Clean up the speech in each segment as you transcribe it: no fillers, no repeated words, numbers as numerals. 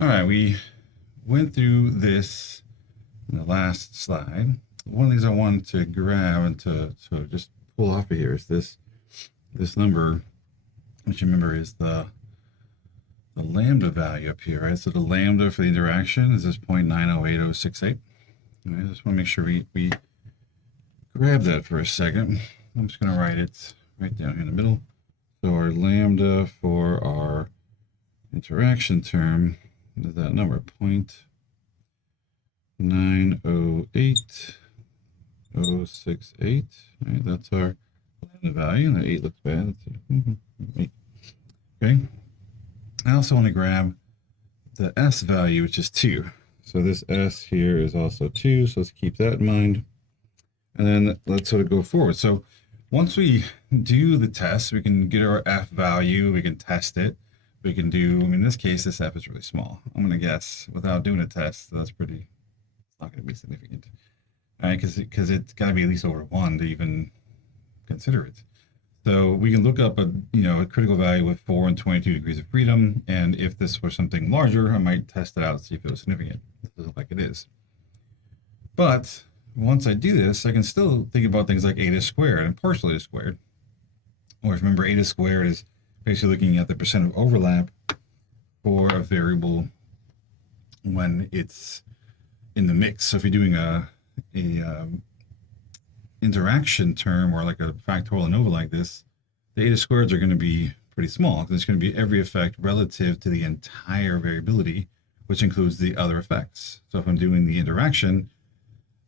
All right, we went through this in the last slide. One of these I wanted to grab and to just pull off of here is this number, which you remember is the lambda value up here, right? So the lambda for the interaction is this 0.908068. All right, I just want to make sure we grab that for a second. I'm just going to write it right down here in the middle. So our lambda for our interaction term is that number, 0.908068. Right, that's our lambda value, and the 8 looks bad. Let's see. 8. Okay. I also want to grab the S value, which is 2. So this S here is also 2, so let's keep that in mind. And then let's sort of go forward. So once we do the test, we can get our F value, we can test it. We can do, I mean, in this case, this F is really small. I'm going to guess, without doing a test, that's pretty, it's not going to be significant. All right, because it's got to be at least over 1 to even consider it. So we can look up a critical value with 4 and 22 degrees of freedom, and if this were something larger, I might test it out and see if it was significant. It doesn't look like it is. But once I do this, I can still think about things like eta squared and partial eta squared. Or if you remember, eta squared is basically looking at the percent of overlap for a variable when it's in the mix. So if you're doing a interaction term or like a factorial ANOVA like this, the eta squareds are going to be pretty small because it's going to be every effect relative to the entire variability, which includes the other effects. So if I'm doing the interaction,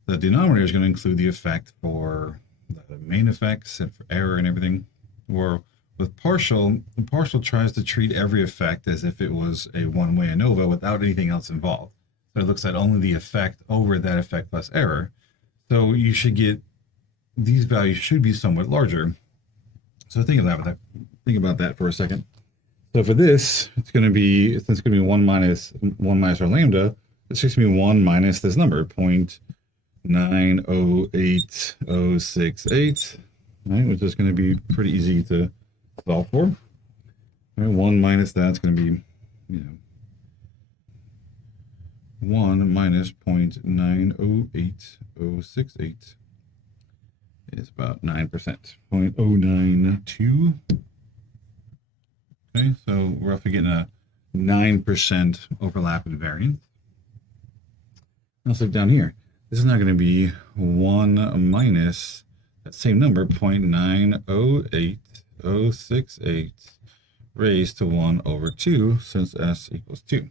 the denominator is going to include the effect for the main effects and for error and everything. Or with partial, the partial tries to treat every effect as if it was a one-way ANOVA without anything else involved. So it looks at only the effect over that effect plus error. So you should get, these values should be somewhat larger. So think about that for a second. So for this, it's going to be, since it's going to be 1 minus our lambda, it's just going to be 1 minus this number, 0.908068, right, which is going to be pretty easy to solve for. Right, 1 minus that's going to be, 1 minus 0.908068 is about 9%, 0.092. Okay, so we're roughly getting a 9% overlap in variance. Also down here, this is not going to be 1 minus that same number, 0.908068 raised to 1 over 2, since S equals 2.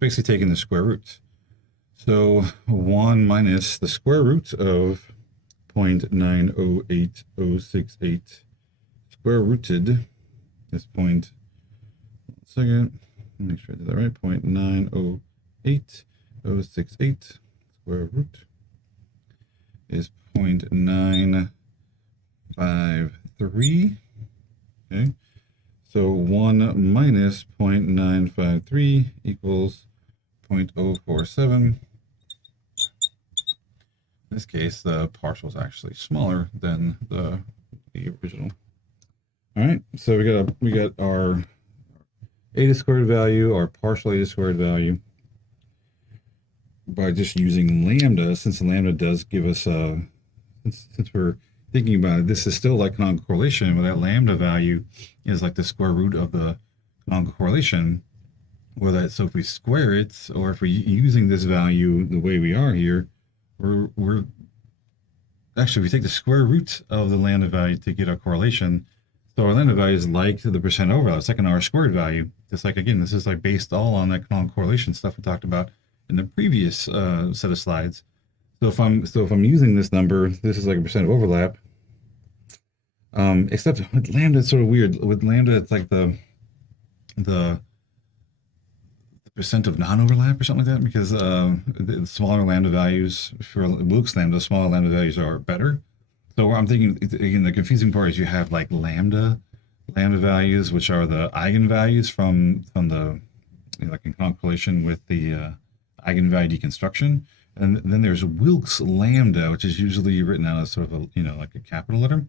Basically taking the square root. So 1 minus the square root of 0.908068 square rooted is second, make sure I did that right, 0.908068 square root is 0.953. Okay, so 1 minus 0.953 equals 0.047. In this case, the partial is actually smaller than the original. All right, so we got our eta squared value, our partial eta squared value, by just using lambda, since the lambda does give us a, since we're thinking about it, this is still like canonical correlation, where that lambda value is like the square root of the canonical correlation. So if we square it, or if we're using this value the way we are here, we're actually, we take the square root of the lambda value to get our correlation. So our lambda value is like the percent overlap. It's like an R squared value. Just like, again, this is like based all on that canonical correlation stuff we talked about in the previous set of slides. So if I'm using this number, this is like a percent of overlap. Except with lambda, it's sort of weird. With lambda, it's like the percent of non-overlap or something like that, because the smaller lambda values for Wilks lambda, smaller lambda values are better. So I'm thinking, again, the confusing part is you have like lambda values, which are the eigenvalues from the, like in canonical correlation with the eigenvalue deconstruction. And then there's Wilks lambda, which is usually written out as sort of a, like a capital letter.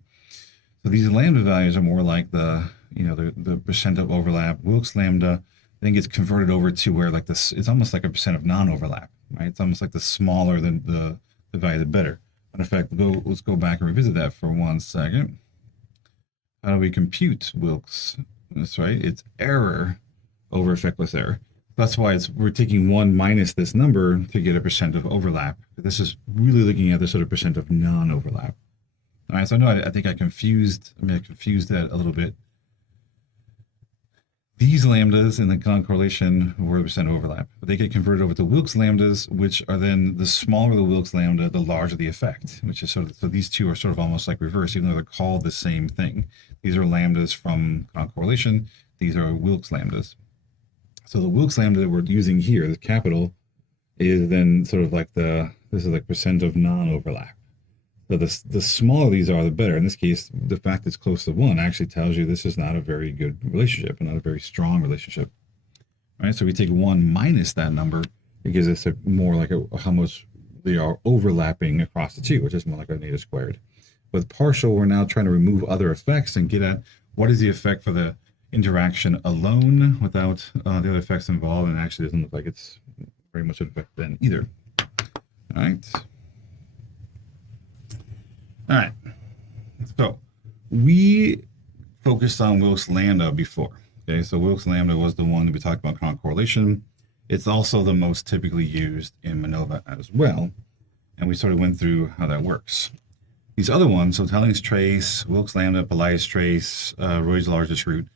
So these lambda values are more like the, the percent of overlap. Wilks lambda then gets converted over to where like this, it's almost like a percent of non-overlap, right? It's almost like the smaller the value, the better. But in fact, let's go back and revisit that for 1 second. How do we compute Wilks? That's right. It's error over effect plus error. That's why we're taking 1 minus this number to get a percent of overlap. This is really looking at the sort of percent of non-overlap. All right, so I know I think I confused that a little bit. These lambdas in the non-correlation were the percent overlap, but they get converted over to Wilks lambdas, which are then the smaller the Wilks lambda, the larger the effect, which is sort of, so these two are sort of almost like reverse, even though they're called the same thing. These are lambdas from non-correlation. These are Wilks lambdas. So the Wilks lambda that we're using here, the capital, is then sort of like this is like percent of non-overlap. So the smaller these are, the better. In this case, the fact it's close to 1 actually tells you this is not a very good relationship, and not a very strong relationship. All right, so we take 1 minus that number, it gives us more like how much they are overlapping across the two, which is more like a native squared. With partial, we're now trying to remove other effects and get at what is the effect for the interaction alone without the other effects involved, and it actually doesn't look like it's very much an effect then either. All right. All right, so we focused on Wilks lambda before. Okay, so Wilks lambda was the one that we talked about correlation. It's also the most typically used in MANOVA as well, and we sort of went through how that works. These other ones, so Telling's trace, Wilks lambda, Pelias trace, Roy's largest root.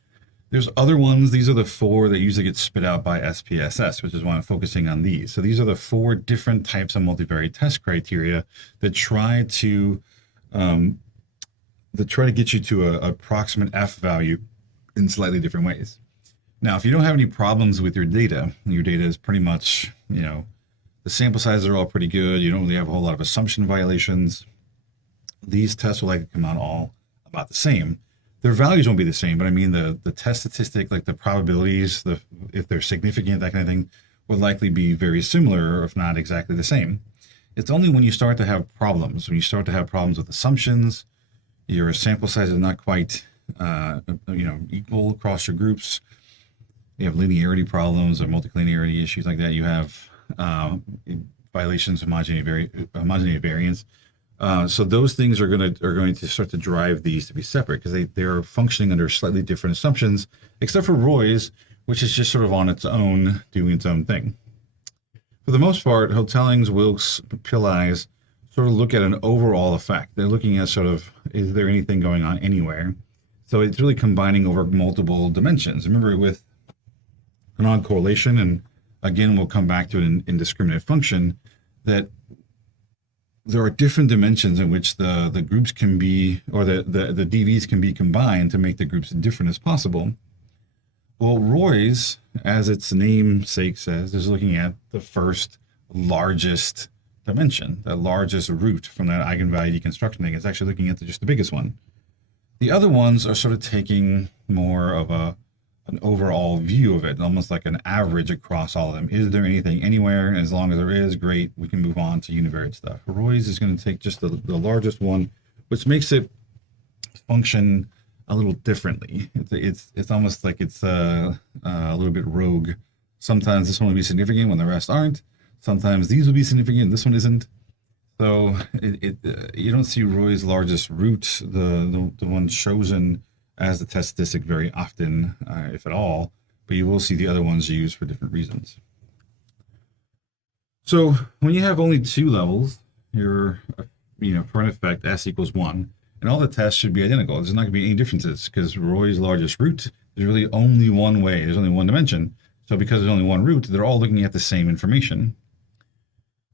There's other ones. These are the 4 that usually get spit out by SPSS, which is why I'm focusing on these. So these are the 4 different types of multivariate test criteria that try to get you to an approximate F value in slightly different ways. Now, if you don't have any problems with your data is pretty much, the sample sizes are all pretty good. You don't really have a whole lot of assumption violations. These tests will likely come out all about the same. Their values won't be the same, but I mean the test statistic, like the probabilities, if they're significant, that kind of thing, will likely be very similar, if not exactly the same. It's only when you start to have problems, with assumptions, your sample size is not quite, equal across your groups. You have linearity problems or multicollinearity issues like that. You have violations of homogeneity variance. So those things are going to start to drive these to be separate because they're functioning under slightly different assumptions, except for Roy's, which is just sort of on its own, doing its own thing. For the most part, Hotelling's, Wilks, Pelias sort of look at an overall effect. They're looking at sort of, is there anything going on anywhere? So it's really combining over multiple dimensions. Remember with non-correlation, and again, we'll come back to it in indiscriminate function, that there are different dimensions in which the groups can be, or the DVs can be combined to make the groups different as possible. Well, Roy's, as its namesake says, is looking at the first largest dimension, the largest root from that eigenvalue deconstruction thing. It's actually looking at just the biggest one. The other ones are sort of taking more of an overall view of it, almost like an average across all of them. Is there anything anywhere? And as long as there is, great, we can move on to univariate stuff. Roy's is going to take just the largest one, which makes it function a little differently. It's almost like it's a little bit rogue. Sometimes this one will be significant when the rest aren't. Sometimes these will be significant, this one isn't. So you don't see Roy's largest root, the one chosen as the test statistic very often, if at all, but you will see the other ones used for different reasons. So when you have only 2 levels, you're, for an effect, S equals 1, and all the tests should be identical. There's not going to be any differences because Roy's largest root, there's really only one way. There's only one dimension. So because there's only one root, they're all looking at the same information.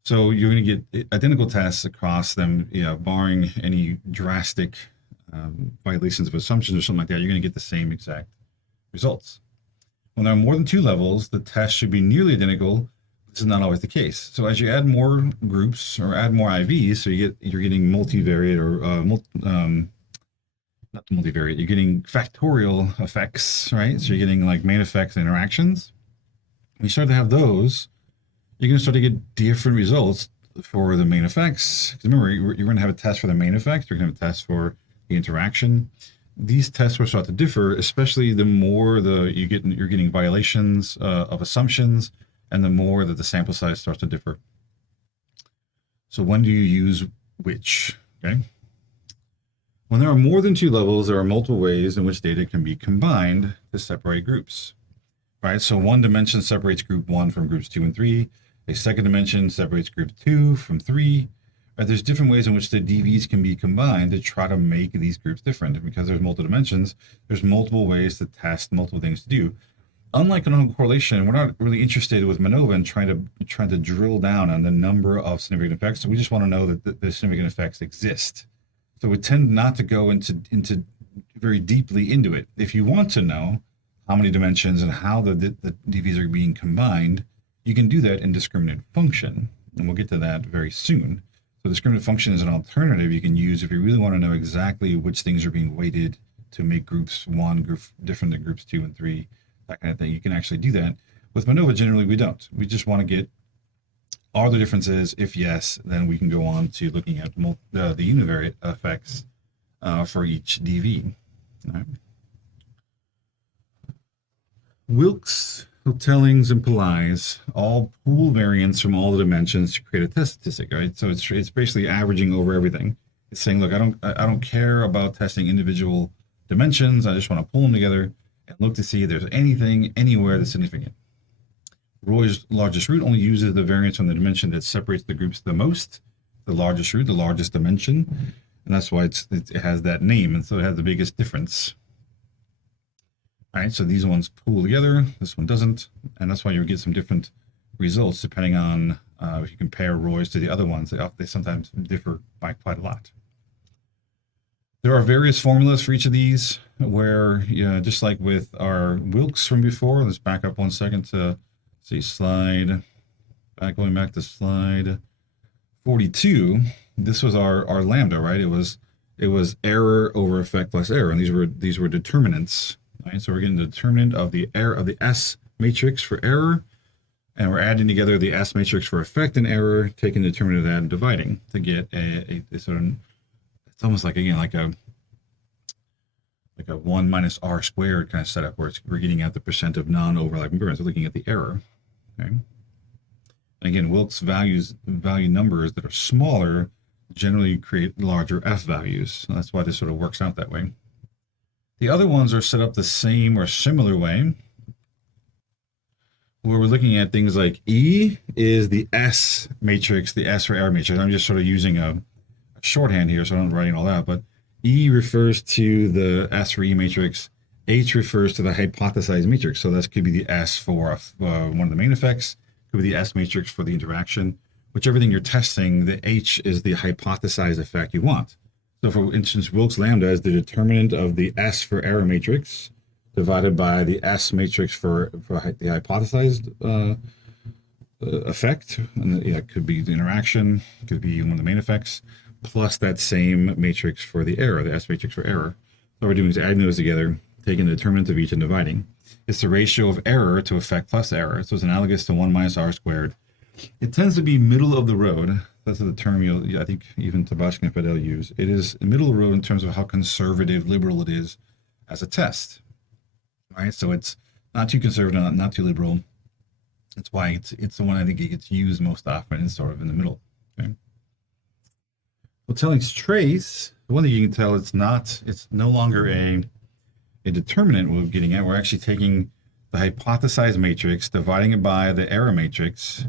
So you're going to get identical tests across them, barring any drastic violations of assumptions or something like that. You're going to get the same exact results. When there are more than 2 levels, the test should be nearly identical. This is not always the case. So as you add more groups or add more IVs, so you're getting multivariate or not multivariate, you're getting factorial effects, right? So you're getting like main effects and interactions. When you start to have those, you're going to start to get different results for the main effects. Because remember, you're going to have a test for the main effect. You're going to have a test for the interaction. these tests will start to differ, especially the more you're getting violations of assumptions, and the more that the sample size starts to differ. So when do you use which? Okay. When there are more than two levels, there are multiple ways in which data can be combined to separate groups. Right. So one dimension separates group 1 from groups 2 and 3. A second dimension separates group 2 from 3. Right, there's different ways in which the DVs can be combined to try to make these groups different. And because there's multiple dimensions, there's multiple ways to test multiple things to do. Unlike canonical correlation, we're not really interested with MANOVA in trying to drill down on the number of significant effects. So we just want to know that the significant effects exist. So we tend not to go into very deeply into it. If you want to know how many dimensions and how the DVs are being combined, you can do that in discriminant function. And we'll get to that very soon. So discriminant function is an alternative you can use if you really want to know exactly which things are being weighted to make groups 1 group different than groups 2 and 3, that kind of thing. You can actually do that. With MANOVA, generally we don't. We just want to get, are there differences? If yes, then we can go on to looking at the univariate effects for each DV. All right. Wilks, Hotellings, and Pillai's all pool variance from all the dimensions to create a test statistic, right? So it's basically averaging over everything. It's saying, look, I don't care about testing individual dimensions. I just want to pull them together and look to see if there's anything anywhere that's significant. Roy's largest root only uses the variance from the dimension that separates the groups the most, the largest root, the largest dimension, and that's why it has that name, and so it has the biggest difference. All right, so these ones pool together, this one doesn't, and that's why you get some different results depending on if you compare Roy's to the other ones. They sometimes differ by quite a lot. There are various formulas for each of these where, just like with our Wilks from before, let's back up 1 second to see going back to slide 42. This was our lambda, right? It was error over effect plus error, and these were determinants. Right, so we're getting the determinant of the error of the S matrix for error, and we're adding together the S matrix for effect and error, taking the determinant of that and dividing to get a sort of, it's almost like, again, like a 1 minus r squared kind of setup where we're getting at the percent of non-overlapping variance. We're looking at the error. Okay. And again, Wilks value numbers that are smaller generally create larger F values. So that's why this sort of works out that way. The other ones are set up the same or similar way, where we're looking at things like E is the S matrix, the S for error matrix. I'm just sort of using a shorthand here, so I'm not writing all that, but E refers to the S for E matrix. H refers to the hypothesized matrix. So this could be the S for one of the main effects, could be the S matrix for the interaction. Whichever thing you're testing, the H is the hypothesized effect you want. So for instance, Wilks lambda is the determinant of the S for error matrix divided by the S matrix for the hypothesized effect. And it could be the interaction, could be one of the main effects, plus that same matrix for the error, the S matrix for error. So what we're doing is adding those together, taking the determinant of each and dividing. It's the ratio of error to effect plus error. So it's analogous to 1 minus r squared. It tends to be middle of the road. That's the term I think even Tabashkin and Fidel use. It is middle of the road in terms of how conservative, liberal it is as a test. Right? So it's not too conservative, not too liberal. That's why it's the one I think it gets used most often and sort of in the middle. Okay. Well, telling trace, the one thing you can tell it's no longer a determinant we're getting at. We're actually taking the hypothesized matrix, dividing it by the error matrix,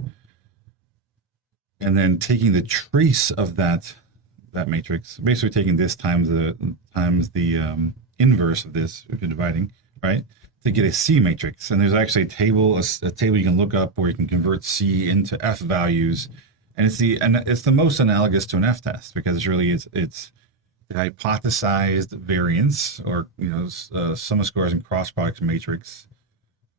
and then taking the trace of that matrix, basically taking this times the inverse of this if you're dividing, right, to get a C matrix. And there's actually a table you can look up where you can convert C into F values, and it's the most analogous to an F test because it's the hypothesized variance, or sum of squares and cross products matrix,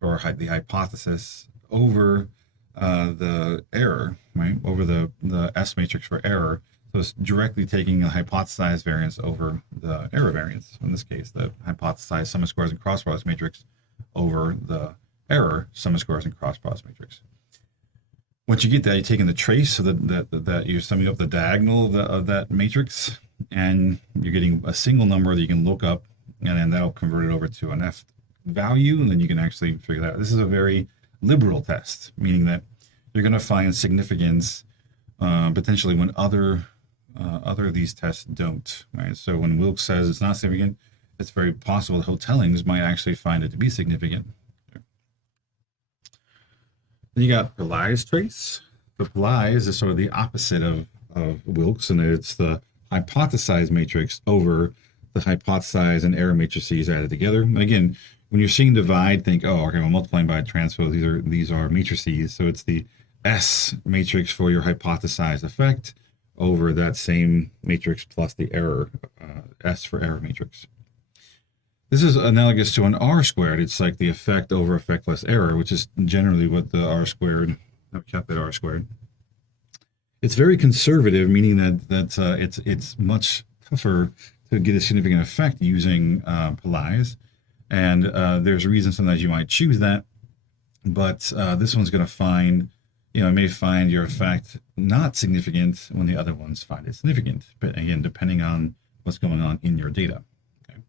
or the hypothesis over the error, right, over the S matrix for error. So it's directly taking a hypothesized variance over the error variance. In this case, the hypothesized sum of squares and cross products matrix over the error sum of squares and cross products matrix. Once you get that, you're taking the trace, so that you're summing up the diagonal of that matrix, and you're getting a single number that you can look up and then that'll convert it over to an F value, and then you can actually figure that out. This is a very liberal test, meaning that you're going to find significance potentially when other of these tests don't, right? So when Wilks says it's not significant, it's very possible that Hotellings might actually find it to be significant. Then you got Pillai's trace. The Pillai's is sort of the opposite of Wilks, and it's the hypothesized matrix over the hypothesized and error matrices added together. And again, when you're seeing divide, think, oh, okay, I'm multiplying by a transpose. These are matrices. So it's the S matrix for your hypothesized effect over that same matrix plus the error, S for error matrix. This is analogous to an R squared. It's like the effect over effect plus error, which is generally what the R squared, I've kept it R squared. It's very conservative, meaning that it's much tougher to get a significant effect using Pillai's. And there's a reason sometimes you might choose that, but this one's going to find, it may find your effect not significant when the other ones find it significant. But again, depending on what's going on in your data. Okay.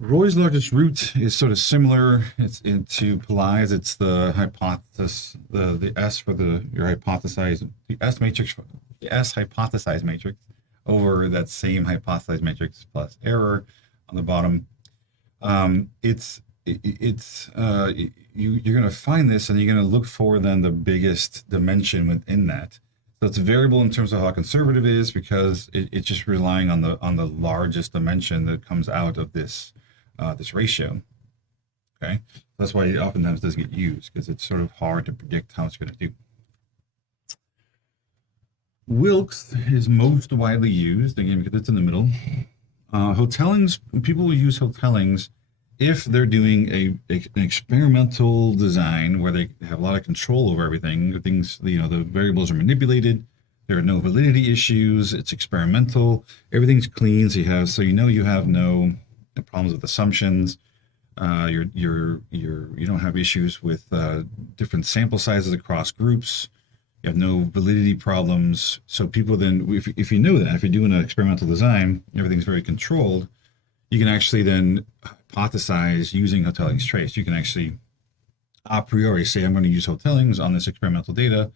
Roy's largest root is sort of similar. It's into Pillai's. It's the hypothesis, the S for your hypothesized, the S matrix, the S hypothesized matrix over that same hypothesized matrix plus error on the bottom. You're going to find this, and you're going to look for then the biggest dimension within that. So it's variable in terms of how conservative it is, because it's just relying on the largest dimension that comes out of this this ratio. Okay, that's why it oftentimes doesn't get used, because it's sort of hard to predict how it's going to do. Wilks is most widely used, again, because it's in the middle. Hotellings, people will use Hotellings if they're doing an experimental design where they have a lot of control over everything. Things, the variables are manipulated. There are no validity issues. It's experimental. Everything's clean. So you have no problems with assumptions. You don't have issues with different sample sizes across groups. You have no validity problems. So people then, if you know that, if you're doing an experimental design, everything's very controlled, you can actually then hypothesize using Hotellings trace. You can actually a priori say, I'm going to use Hotellings on this experimental data.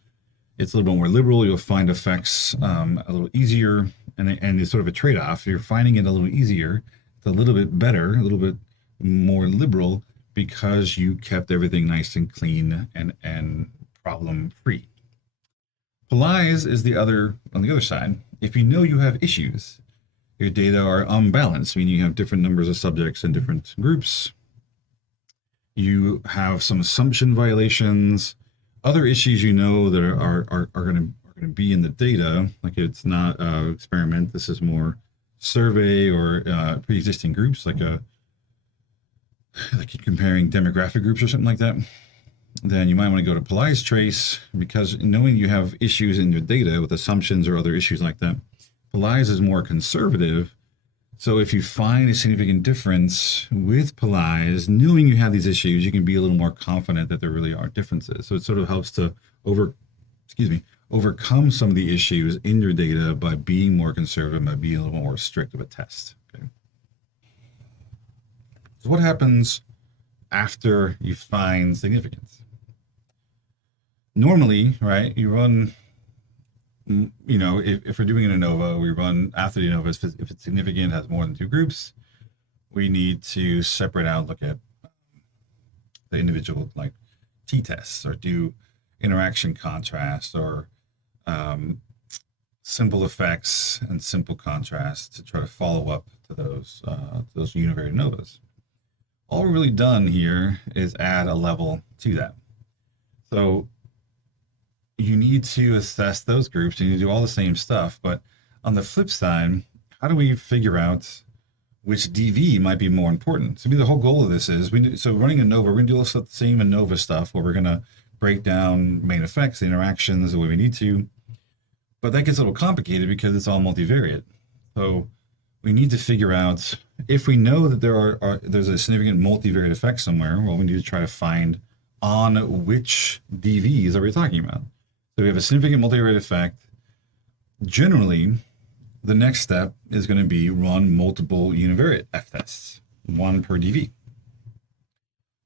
It's a little bit more liberal. You'll find effects a little easier, and it's sort of a trade-off. You're finding it a little easier. It's a little bit better, a little bit more liberal, because you kept everything nice and clean and problem-free. Pillai's is on the other side. If you know you have issues, your data are unbalanced, meaning you have different numbers of subjects in different groups. You have some assumption violations, other issues that are going to be in the data, like it's not experiment. This is more survey or pre-existing groups, like you're comparing demographic groups or something like that. Then you might want to go to Pillai's trace, because knowing you have issues in your data with assumptions or other issues like that, Pillai's is more conservative. So if you find a significant difference with Pillai's, knowing you have these issues, you can be a little more confident that there really are differences. So it sort of helps to overcome some of the issues in your data by being more conservative, by being a little more strict of a test. Okay. So what happens after you find significance? Normally, right, you run, if we're doing an ANOVA, we run after the ANOVA. If it's significant, has more than two groups, we need to separate out, look at the individual like t-tests, or do interaction contrast, or simple effects and simple contrast to try to follow up to those univariate ANOVAs. All we're really done here is add a level to that. So you need to assess those groups, and you do all the same stuff. But on the flip side, how do we figure out which DV might be more important? So the whole goal of this is, running ANOVA, we're going to do the same ANOVA stuff, where we're going to break down main effects, the interactions, the way we need to. But that gets a little complicated because it's all multivariate. So we need to figure out, if we know that there's a significant multivariate effect somewhere, well, we need to try to find on which DVs are we talking about. So we have a significant multivariate effect. Generally, the next step is going to be run multiple univariate f-tests, one per dv.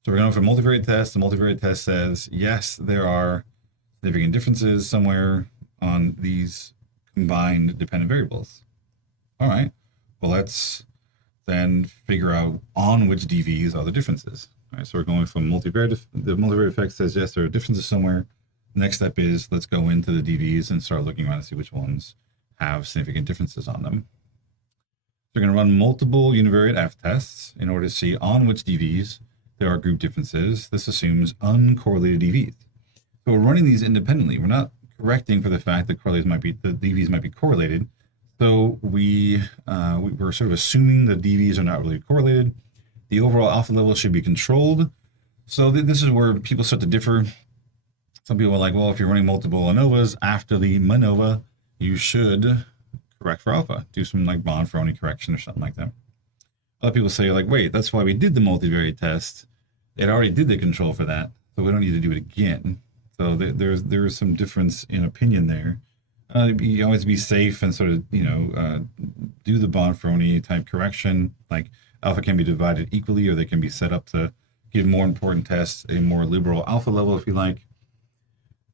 So we're going for a multivariate test. The multivariate test says, yes, there are significant differences somewhere on these combined dependent variables. All right, well, let's then figure out on which dv's are the differences. All right, so we're going from multivariate. The multivariate effect says, yes, there are differences somewhere. The next step is let's go into the dv's and start looking around and see which ones have significant differences on them. So we're going to run multiple univariate f-tests in order to see on which dv's there are group differences. This assumes uncorrelated dv's. So we're running these independently. We're not correcting for the fact that the dv's might be correlated. So we're sort of assuming the dv's are not really correlated. The overall alpha level should be controlled. So this is where people start to differ. Some people are like, well, if you're running multiple ANOVAs after the MANOVA, you should correct for alpha, do some like Bonferroni correction or something like that. Other people say like, wait, that's why we did the multivariate test. It already did the control for that, so we don't need to do it again. So there's some difference in opinion there. You always be safe and sort of, do the Bonferroni type correction. Like alpha can be divided equally, or they can be set up to give more important tests a more liberal alpha level, if you like.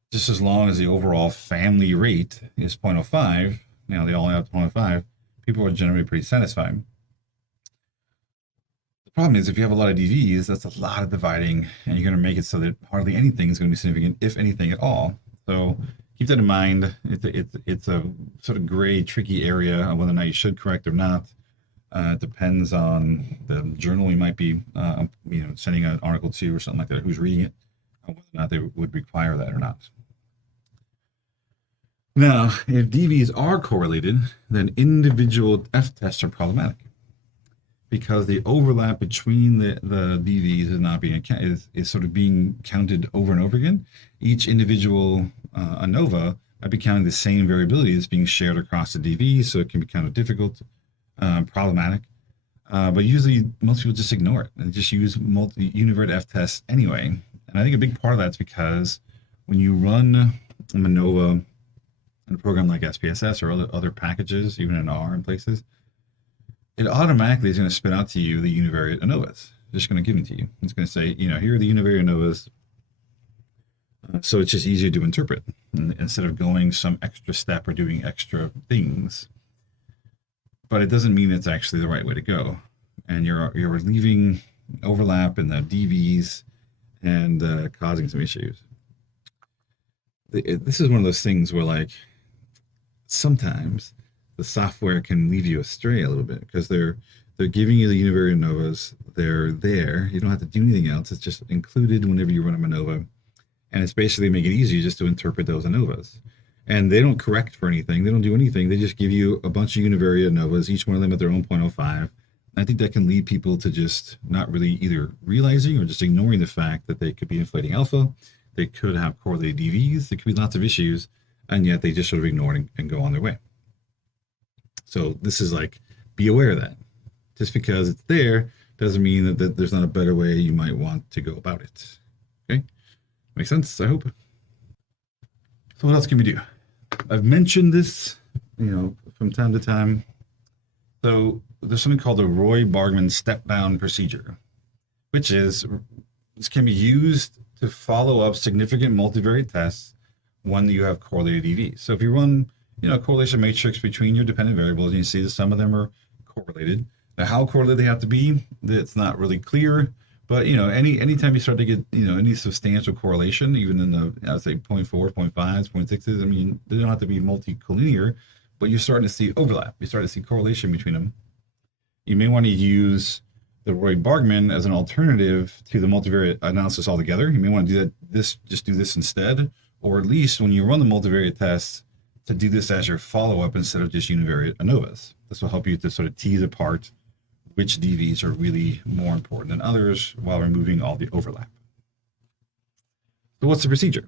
Just as long as the overall family rate is 0.05, they all have 0.05, people are generally pretty satisfied. The problem is if you have a lot of DVs, that's a lot of dividing, and you're going to make it so that hardly anything is going to be significant, if anything at all. So keep that in mind. It's a sort of gray, tricky area of whether or not you should correct or not. It depends on the journal you might be sending an article to or something like that, who's reading it, or whether or not they would require that or not. Now, if DVs are correlated, then individual f-tests are problematic because the overlap between the DVs is not being is sort of being counted over and over again. Each individual ANOVA might be counting the same variability that's being shared across the DVs, so it can be kind of difficult, problematic. But usually, most people just ignore it and just use univariate f-tests anyway. And I think a big part of that's because when you run MANOVA in a program like SPSS or other packages, even in R in places, it automatically is going to spit out to you the univariate ANOVAs. It's just going to give them to you. It's going to say, here are the univariate ANOVAs. So it's just easier to interpret instead of going some extra step or doing extra things. But it doesn't mean it's actually the right way to go. And you're leaving overlap in the DVs and causing some issues. This is one of those things where, like, sometimes the software can lead you astray a little bit because they're giving you the univariate ANOVAs. They're there. You don't have to do anything else. It's just included whenever you run a MANOVA. And it's basically making it easier just to interpret those ANOVAs. And they don't correct for anything. They don't do anything. They just give you a bunch of univariate ANOVAs, each one of them at their own 0.05. I think that can lead people to just not really either realizing or just ignoring the fact that they could be inflating alpha. They could have correlated DVs. There could be lots of issues, and yet they just sort of ignore it and go on their way. So this is like, be aware of that. Just because it's there doesn't mean that there's not a better way you might want to go about it. Okay? Makes sense, I hope. So what else can we do? I've mentioned this, from time to time. So there's something called the Bargman Stepdown procedure, which can be used to follow up significant multivariate tests when you have correlated EVs. So if you run, a correlation matrix between your dependent variables, and you see that some of them are correlated. Now, how correlated they have to be, it's not really clear. But anytime you start to get any substantial correlation, even in the I'd say 0.4, 0.5s, 0.6s, I mean, they don't have to be multicollinear, but you're starting to see overlap. You start to see correlation between them. You may want to use the Bargman as an alternative to the multivariate analysis altogether. You may want to do just do this instead, or at least when you run the multivariate tests, to do this as your follow-up instead of just univariate ANOVAs. This will help you to sort of tease apart which DVs are really more important than others while removing all the overlap. So what's the procedure?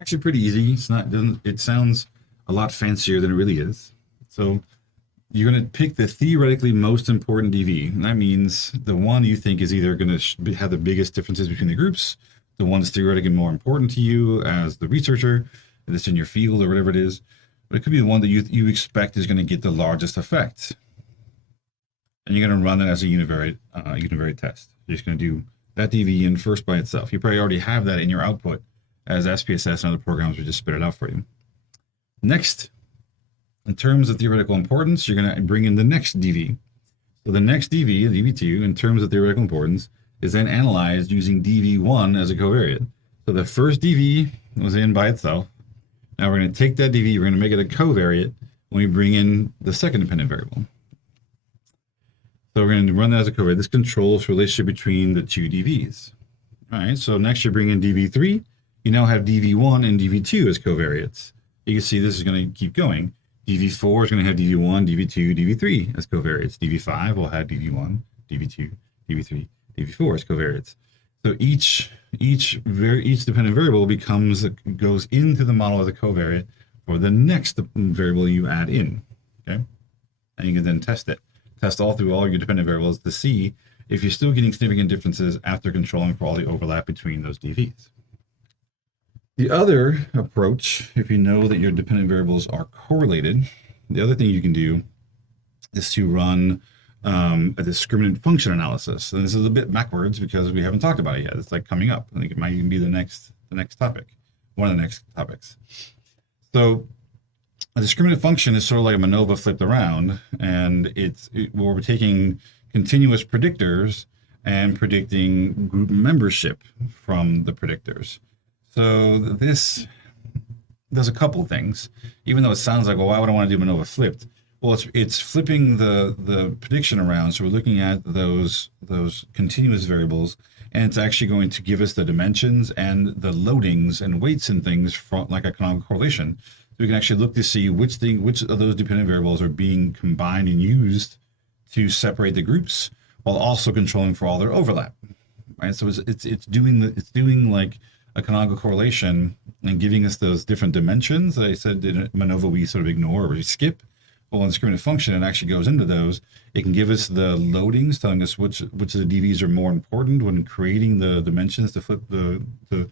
Actually pretty easy. It sounds a lot fancier than it really is. So you're going to pick the theoretically most important DV. And that means the one you think is either going to have the biggest differences between the groups, the one that's theoretically more important to you as the researcher, that's in your field or whatever it is, but it could be the one that you expect is going to get the largest effect. And you're going to run it as a univariate test. You're just going to do that DV in first by itself. You probably already have that in your output, as SPSS and other programs will just spit it out for you. Next, in terms of theoretical importance, you're going to bring in the next DV. So the next DV, DV2, in terms of theoretical importance, is then analyzed using DV1 as a covariate. So the first DV was in by itself. Now we're going to take that DV, we're going to make it a covariate when we bring in the second dependent variable. So we're going to run that as a covariate. This controls the relationship between the two DVs. All right, so next you bring in DV3. You now have DV1 and DV2 as covariates. You can see this is going to keep going. DV4 is going to have DV1, DV2, DV3 as covariates. DV5 will have DV1, DV2, DV3, DV4 as covariates. So each dependent variable goes into the model as a covariate for the next variable you add in. Okay, and you can then test it. Test all through all your dependent variables to see if you're still getting significant differences after controlling for all the overlap between those DVs. The other approach, if you know that your dependent variables are correlated, the other thing you can do is to run a discriminant function analysis. And this is a bit backwards because we haven't talked about it yet. It's like coming up. I think it might even be the next topic, one of the next topics. So a discriminant function is sort of like a MANOVA flipped around, and where we're taking continuous predictors and predicting group membership from the predictors. So this does a couple things, even though it sounds like, well, why would I want to do MANOVA flipped? Well, it's flipping the prediction around. So we're looking at those continuous variables, and it's actually going to give us the dimensions and the loadings and weights and things from like a canonical correlation. We can actually look to see which of those dependent variables are being combined and used to separate the groups, while also controlling for all their overlap. Right. So it's doing like a canonical correlation and giving us those different dimensions that I said in MANOVA we sort of ignore or we skip. Well, in the discriminant function, it actually goes into those. It can give us the loadings, telling us which of the DVs are more important when creating the dimensions to flip to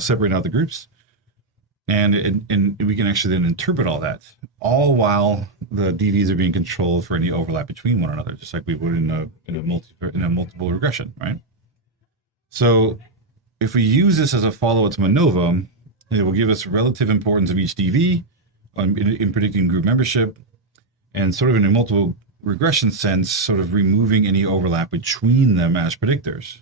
separate out the groups. And we can actually then interpret all that, all while the DVs are being controlled for any overlap between one another, just like we would in a multiple regression, right? So if we use this as a follow-up to MANOVA, it will give us relative importance of each DV in predicting group membership, and sort of in a multiple regression sense, sort of removing any overlap between them as predictors.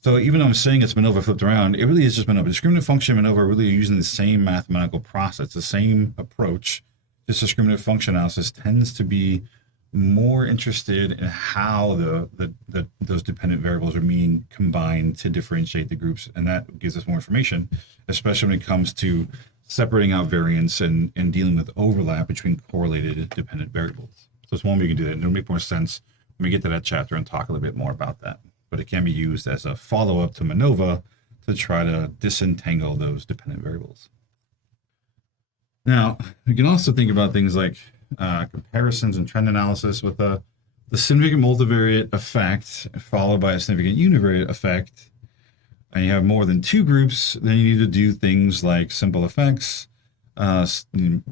So even though I'm saying it's MANOVA flipped around, it really is just MANOVA. Discriminant function and MANOVA are really using the same mathematical process, the same approach. This discriminant function analysis tends to be more interested in how those dependent variables are being combined to differentiate the groups, and that gives us more information, especially when it comes to separating out variance and dealing with overlap between correlated dependent variables. So it's one way you can do that, and it'll make more sense when we get to that chapter and talk a little bit more about that. But it can be used as a follow-up to MANOVA to try to disentangle those dependent variables. Now, we can also think about things like comparisons and trend analysis with the significant multivariate effect followed by a significant univariate effect. And you have more than two groups, then you need to do things like simple effects. You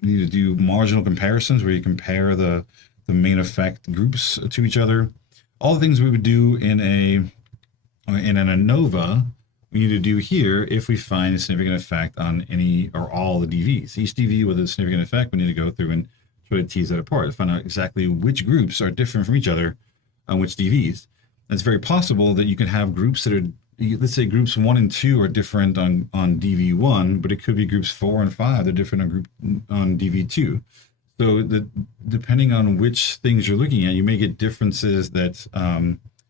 need to do marginal comparisons where you compare the main effect groups to each other. All the things we would do in an ANOVA, we need to do here if we find a significant effect on any or all the DVs. Each DV with a significant effect, we need to go through and try to tease that apart to find out exactly which groups are different from each other on which DVs. And it's very possible that you can have groups that are, let's say groups 1 and 2 are different on DV1, but it could be groups 4 and 5 that are different on DV2. So depending on which things you're looking at, you may get differences that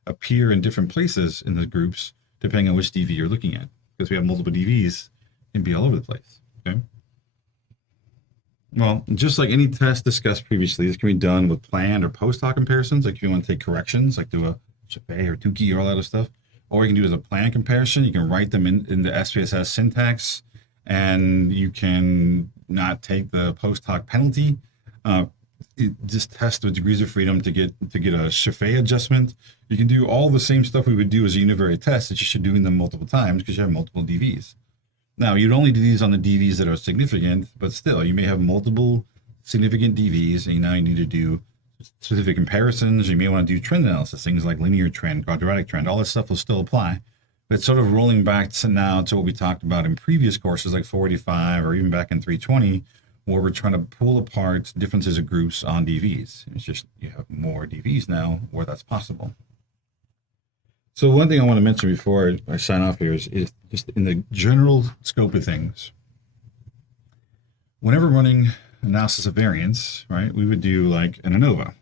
appear in different places in the groups, depending on which DV you're looking at. Because we have multiple DVs, it can be all over the place. Okay. Well, just like any test discussed previously, this can be done with planned or post-hoc comparisons. Like if you want to take corrections, like do a Chaffee or Tukey or all that other stuff, or you can do it as a planned comparison. You can write them in the SPSS syntax, and you can not take the post-hoc penalty. Just test the degrees of freedom to get a Chaffee adjustment. You can do all the same stuff we would do as a univariate test. It's just you're doing them multiple times because you have multiple DVs. Now, you'd only do these on the DVs that are significant, but still, you may have multiple significant DVs, and now you need to do specific comparisons. You may want to do trend analysis, things like linear trend, quadratic trend. All this stuff will still apply. But it's sort of rolling back to now to what we talked about in previous courses like 485 or even back in 320, where we're trying to pull apart differences of groups on DVs. It's just you have more DVs now where that's possible. So one thing I want to mention before I sign off here is just in the general scope of things. Whenever running analysis of variance, right, we would do like an ANOVA,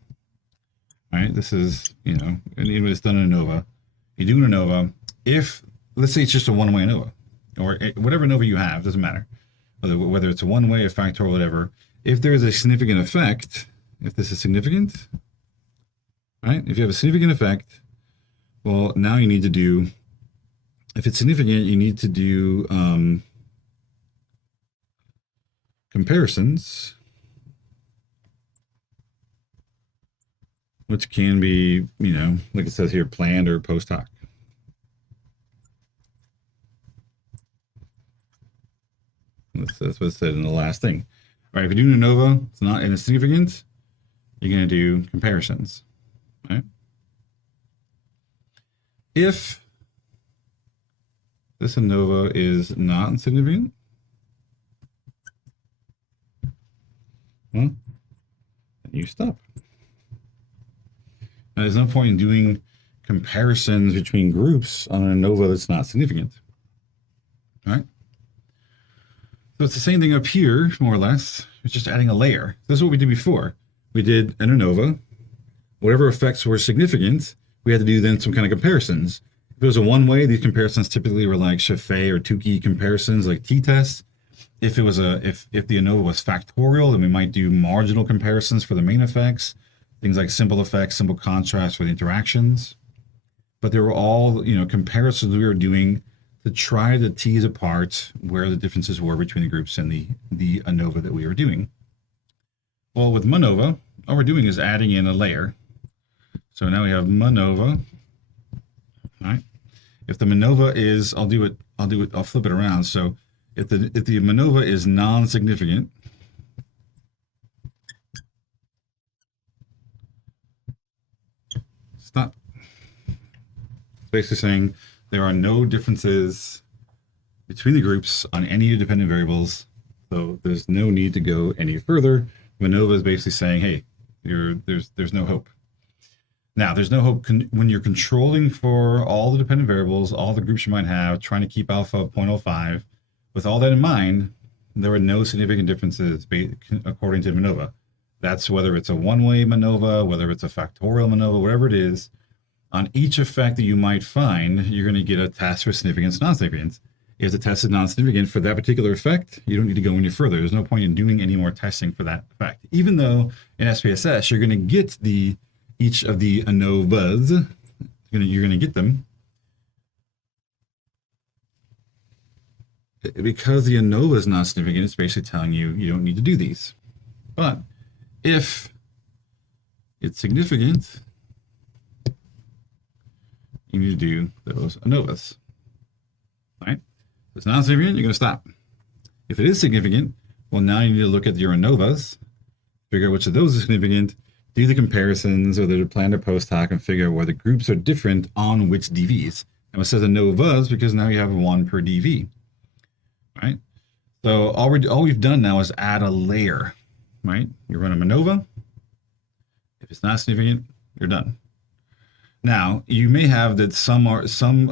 right? This is, you know, it's done in ANOVA. You do an ANOVA. If, let's say it's just a one-way ANOVA, or whatever ANOVA you have, doesn't matter. Whether it's a one-way, a factorial, whatever. If there is a significant effect, if this is significant, right? If you have a significant effect, well, now you need to do, if it's significant, you need to do comparisons, which can be, you know, like it says here, planned or post hoc. That's what it said in the last thing. All right, if you're doing an ANOVA, it's not insignificant, you're going to do comparisons, right? If this ANOVA is not insignificant, well, then you stop. Now, there's no point in doing comparisons between groups on an ANOVA that's not significant, right? So it's the same thing up here, more or less. It's just adding a layer. This is what we did before. We did an ANOVA. Whatever effects were significant, we had to do then some kind of comparisons. If it was a one-way, these comparisons typically were like Chaffee or Tukey comparisons, like t-tests. If it was if the ANOVA was factorial, then we might do marginal comparisons for the main effects, things like simple effects, simple contrast for the interactions. But they were all, you know, comparisons we were doing to try to tease apart where the differences were between the groups and the ANOVA that we were doing. Well, with MANOVA, all we're doing is adding in a layer. So now we have MANOVA, right? If the MANOVA is, I'll flip it around. So if the MANOVA is non-significant, stop. It's basically saying there are no differences between the groups on any dependent variables, so there's no need to go any further. MANOVA is basically saying, hey, there's no hope. Now, there's no hope when you're controlling for all the dependent variables, all the groups you might have, trying to keep alpha 0.05. With all that in mind, there are no significant differences according to MANOVA. That's whether it's a one-way MANOVA, whether it's a factorial MANOVA, whatever it is. On each effect that you might find, you're going to get a test for significance, non-significance. If the test is non-significant for that particular effect, you don't need to go any further. There's no point in doing any more testing for that effect. Even though in SPSS, you're going to get each of the ANOVAs, you're going to get them. Because the ANOVA is not significant, it's basically telling you you don't need to do these. But if it's significant, you need to do those ANOVAs, right? If it's not significant, you're going to stop. If it is significant, well, now you need to look at your ANOVAs, figure out which of those is significant, do the comparisons, whether they're planned or post hoc, and figure out where the groups are different on which DVs. And it says ANOVAs because now you have one per DV, right? So all we've done now is add a layer, right? You run a MANOVA. If it's not significant, you're done. Now, you may have that some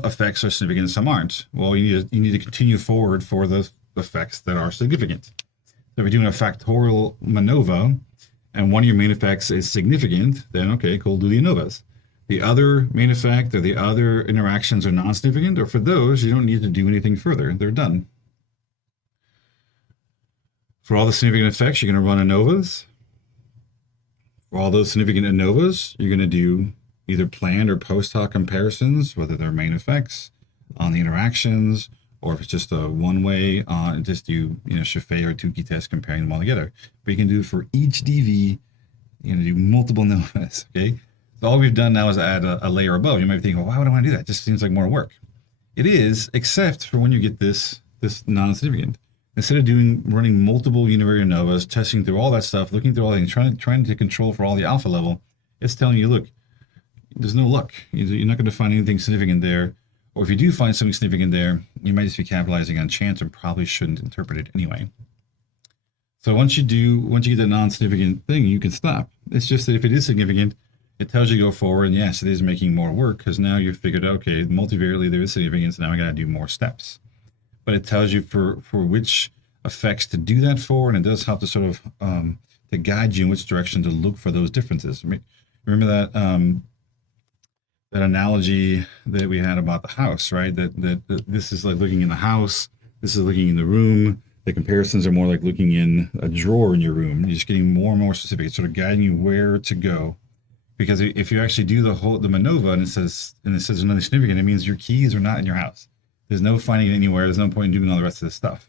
effects are significant and some aren't. Well, you need to continue forward for those effects that are significant. So if you're doing a factorial MANOVA and one of your main effects is significant, then okay, cool, do the ANOVAs. The other main effect or the other interactions are non-significant, or for those, you don't need to do anything further. They're done. For all the significant effects, you're going to run ANOVAs. For all those significant ANOVAs, you're going to do either planned or post hoc comparisons, whether they're main effects on the interactions, or if it's just a one-way, just do Chaffee or Tukey test comparing them all together. But you can do for each DV, you're going to do multiple ANOVAs, okay? So all we've done now is add a layer above. You might be thinking, well, why would I want to do that? It just seems like more work. It is, except for when you get this this non-significant. Instead of running multiple univariate ANOVAs, testing through all that stuff, looking through all things, trying to control for all the alpha level, it's telling you, look, there's no luck. You're not going to find anything significant there. Or if you do find something significant there, you might just be capitalizing on chance and probably shouldn't interpret it anyway. So once you get that non-significant thing, you can stop. It's just that if it is significant, it tells you to go forward. And yes, it is making more work because now you've figured out, okay, multivariately there is significance. Now I got to do more steps. But it tells you for which effects to do that for, and it does help to sort of to guide you in which direction to look for those differences. Remember that that analogy that we had about the house, right? That this is like looking in the house, this is looking in the room. The comparisons are more like looking in a drawer in your room. You're just getting more and more specific. It's sort of guiding you where to go. Because if you actually do the MANOVA and it says there's nothing significant, it means your keys are not in your house. There's no finding it anywhere. There's no point in doing all the rest of this stuff.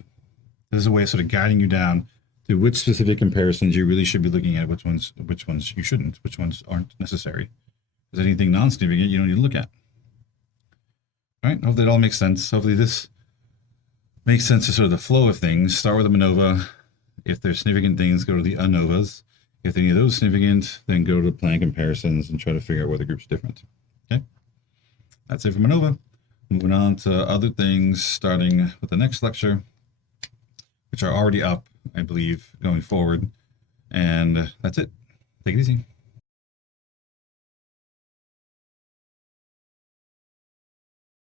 This is a way of sort of guiding you down to which specific comparisons you really should be looking at, which ones you shouldn't, which ones aren't necessary. If there's anything non-significant you don't need to look at. All right, hope that all makes sense. Hopefully this makes sense to sort of the flow of things. Start with the MANOVA. If there's significant things, go to the ANOVAs. If any of those significant, then go to the plan comparisons and try to figure out where the group's different. Okay, that's it for MANOVA. Moving on to other things, starting with the next lecture, which are already up, I believe, going forward. And that's it. Take it easy.